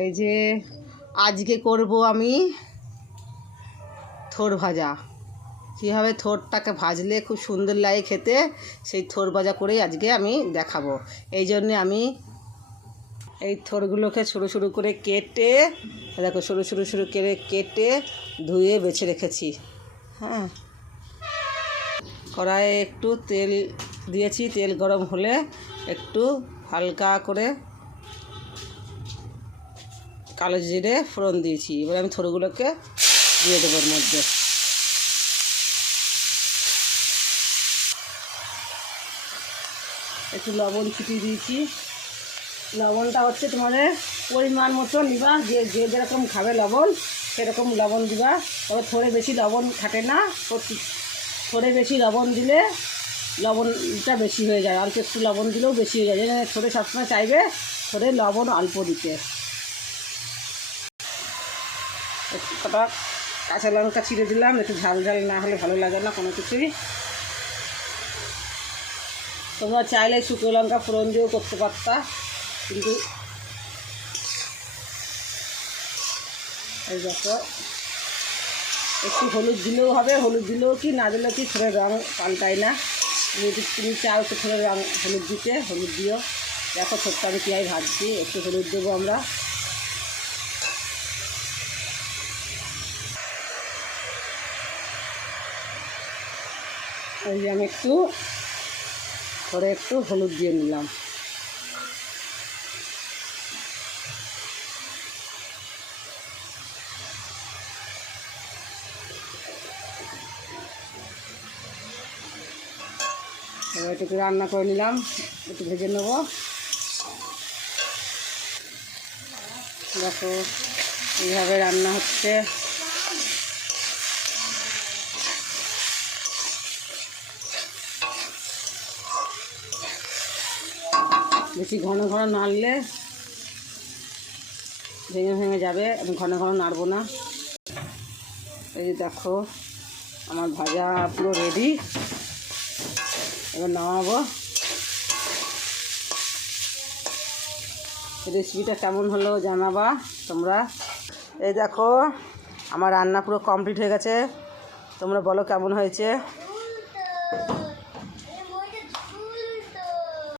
এই যে আজকে করব আমি থোড় ভাজা। কীভাবে থোড়টাকে ভাজলে খুব সুন্দর লাগে খেতে, সেই থোড় ভাজা করেই আজকে আমি দেখাবো। এই জন্যে আমি এই থোড়গুলোকে সরু সরু করে কেটে, দেখো সরু সরু সরু করে কেটে ধুয়ে বেছে রেখেছি। হ্যাঁ, কড়াইয়ে একটু তেল দিয়েছি, তেল গরম হলে একটু হালকা করে কালো জিরে ফোড়ন দিয়েছি। এবার আমি থোড়গুলোকে দিয়ে দেবো এর মধ্যে। একটু লবণ ছিটিয়ে দিয়েছি। লবণটা হচ্ছে তোমাদের পরিমাণ মতো নিবা, যে যে যেরকম খাবে লবণ সেরকম লবণ দিবা। তবে থোড়ে বেশি লবণ থাকে না, থোড়ে বেশি লবণ দিলে লবণটা বেশি হয়ে যায়, অল্প একটু লবণ দিলেও বেশি হয়ে যায়। থোড়ে সবসময় চাইবে থোড়ে লবণ অল্প দিতে। কটা কাঁচা লঙ্কা ছিঁড়ে দিলাম, একটু ঝাল ঝাল না হলে ভালো লাগে না কোনো কিছুই। তোমরা চাইলে শুকনো লঙ্কা ফোড়ন দিয়েও করতে পারতা, কিন্তু এই দেখো একটু হলুদ দিলেও হবে, হলুদ দিলেও কি না দিলেও কি থোড়ের রঙ পাল্টায় না। তুমি চাও তো থোড়ের রঙ হলুদ দিতে, হলুদ দিও। দেখো থোড়টা আমি কীভাবে ভাজছি, একটু হলুদ দেবো আমরা। এই যে আমি একটু থোড়ে একটু হলুদ দিয়ে নিলাম। এবার একটু রান্না করে নিলাম, একটু ভেজে নেব। দেখো এইভাবে রান্না হচ্ছে। বেশি ঘন ঘন নাড়লে ভেঙে ভেঙে যাবে, আমি ঘন ঘন নাড়বো না। এই যে দেখো আমার ভাজা পুরো রেডি, এবার নামাবো। রেসিপিটা কেমন হলো জানাবা তোমরা। এই দেখো আমার রান্না পুরো কমপ্লিট হয়ে গেছে, তোমরা বলো কেমন হয়েছে।